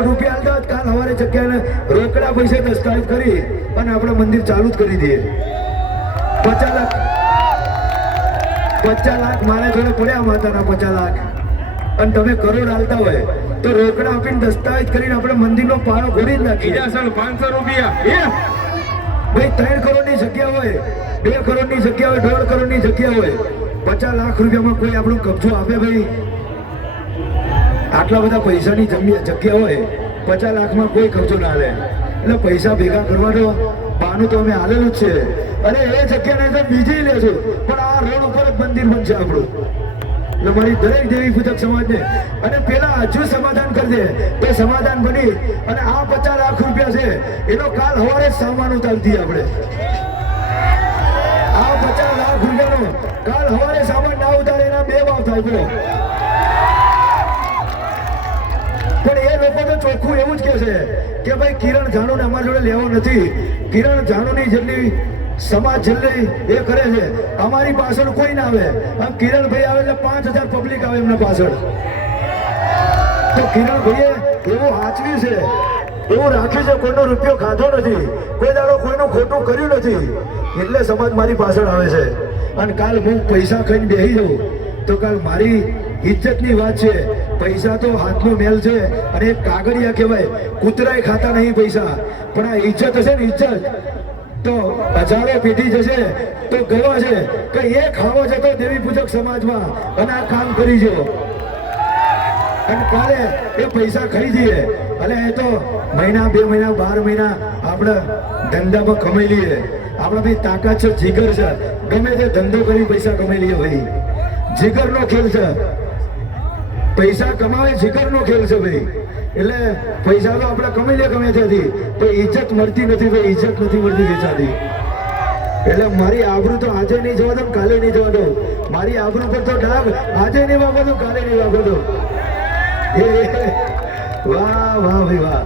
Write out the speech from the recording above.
કરોડ રૂપિયા આલતા કાલ સવારે જગ્યાને રોકડા પૈસે દસ્તાવેજ કરી અને આપણે મંદિર ચાલુ જ કરી દઈએ. 50 લાખ મારે જોડે પડ્યા માતાના 50 લાખ અને તમે કરોડ આલતા હોય તો રોકડા આપીને દસ્તાવેજ કરીને આપણે મંદિરનો પાળો ઘોડી જ નાખીએ. 500 રૂપિયા ભાઈ 3 કરોડની જગ્યા હોય, 2 કરોડની જગ્યા હોય, 1.5 કરોડની જગ્યા હોય, 50 લાખ રૂપિયામાં કોઈ આપણો કબજો આપે? ભાઈ આટલા બધા પૈસાની જગ્યા હોય, 50 લાખમાં કોઈ કબજો ના લે. એટલે પૈસા ભેગા કરવાનો બાનું તો અમે આલેલું જ છે. અને એ જગ્યાને તો બીજી લેશું પણ આ રોડ ઉપર જ મંદિર બનશે આપણું. એટલે મારી દરેક દેવી પૂજક સમાજને અને પેલા હજુ સમાધાન કરી દે તો સમાધાન બની અને આ 50 લાખ રૂપિયા છે એનો કાલ સવારે સામાન ઉતારી દઈએ આપણે. આ 50 લાખ રૂપિયાનો કાલ સવારે સામાન ના ઉતારે એના 2 ભાવ થાય બોલો. પણ એ લોકો તો ચોખ્ખું એવું જ કહે છે કે ભાઈ કિરણ જાણુને અમારા જોડે લેવો નથી. કિરણ જાણુની જેટલી સમાજ જેટલી એ કરે છે અમારી પાછળ કોઈ ના આવે. આમ કિરણભાઈ આવે એટલે 5000 પબ્લિક આવે એમના પાછળ. તો કિરણભાઈએ એવું સાચવ્યું છે, એવું રાખ્યું છે, કોઈનો રૂપિયો ખાધો નથી, કોઈ દાડો કોઈનું ખોટું કર્યું નથી, એટલે સમાજ મારી પાછળ આવે છે. અને કાલ હું પૈસા ખાઈને બેસી જાઉં તો કાલ મારી ઇજ્જતની વાત છે. પૈસા તો હાથનો મેલ છે અને એક કાગળિયા કહેવાય, કૂતરાય ખાતા નહીં પૈસા. પણ આ ઇજ્જત હશે ને, ઇજ્જત તો હજારો પેઢી જશે તો ગવા છે કે એ ખાવો છે તો દેવી પૂજક સમાજમાં અને આ કામ કરી જો અને કાલે એ પૈસા ખાઈ જઈએ. એટલે એ તો મહિના 2 મહિના 12 મહિના આપણે ધંધામાં કમાઈ લઈએ. આપણે ભાઈ તાકાત છે, જીગર છે, ગમે તે ધંધો કરી પૈસા કમાઈ લઈએ. ભાઈ જીગરનો ખેલ છે, પૈસા કમાવે જીગરનો ખેલ છે ભાઈ. એટલે પૈસા તો આપણે કમાઈ લે ગમે ત્યાંથી, તો ઇજ્જત મળતી નથી ભાઈ, ઇજ્જત નથી મળતી વેચાતી. એટલે મારી આબરૂ તો આજે નહીં જવા દો, કાલે નહીં જવા દો. મારી આબરૂ પર તો ડાઘ આજે નહીં વાગો દો, કાલે નહીં વાગો દો. વાહ વાહ ભાઈ વાહ.